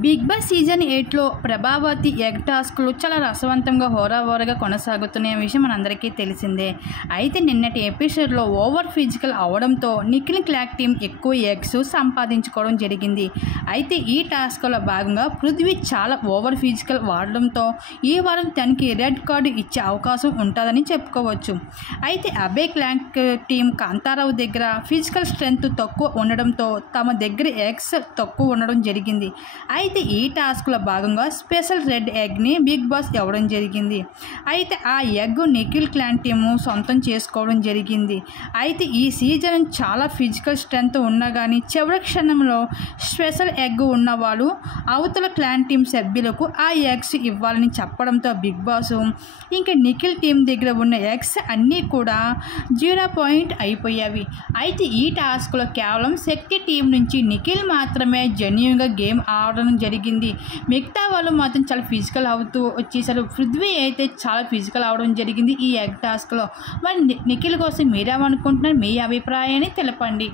Big Boss season 8లో Prabhavati egg టాస్క్లు చాలా రసవంతంగా హోరాహోరగా కొనసాగుతున్న విషయం మనందరికీ తెలిసిందే. అయితే నిన్నటి ఎపిసోడ్లో ఓవర్ ఫిజికల్ అవడంతో నిఖిల్ క్లాక్ టీం ఎక్కువ ఎగ్స్ సంపాదించుకోవడం జరిగింది. అయితే ఈ టాస్క్లో భాగంగా పృథ్వీ చాలా ఓవర్ ఫిజికల్ వాడడంతో ఈ వారం తనకి రెడ్ కార్డు ఇచ్చే అవకాశం ఉంటుందని చెప్పుకోవచ్చు. అయితే అభయ్ క్లాక్ టీం కాంతారావు దగ్గర ఫిజికల్ స్ట్రెంగ్త్ తక్కువ ఉండడంతో తమ దగ్గర ఎగ్స్ తక్కువ ఉండడం జరిగింది. అయితే ఈ టాస్క్లో భాగంగా స్పెషల్ రెడ్ ఎగ్ని బిగ్ బాస్ ఇవ్వడం జరిగింది. అయితే ఆ ఎగ్ నిఖిల్ క్లాన్ టీము సొంతం చేసుకోవడం జరిగింది. అయితే ఈ సీజన్ చాలా ఫిజికల్ స్ట్రెంగ్త్ ఉన్నా కానీ చివరి క్షణంలో స్పెషల్ ఎగ్ ఉన్నవాళ్ళు అవతల క్లాన్ టీం సభ్యులకు ఆ ఎగ్స్ ఇవ్వాలని చెప్పడంతో బిగ్ బాస్ ఇంకా నిఖిల్ టీం దగ్గర ఉన్న ఎగ్స్ అన్నీ కూడా 0 అయిపోయాయి. అయితే ఈ టాస్క్లో కేవలం శక్తి టీం నుంచి నిఖిల్ మాత్రమే జెన్యూన్గా గేమ్ ఆడడం జరిగింది. మిగతా వాళ్ళు మాత్రం చాలా ఫిజికల్ అవుతూ వచ్చేసారు. పృథ్వీ అయితే చాలా ఫిజికల్ అవడం జరిగింది ఈ ఎగ్ టాస్క్లో. మరి నిఖిల్ కోసం మీరేమనుకుంటున్నారు? మీ అభిప్రాయాన్ని తెలపండి.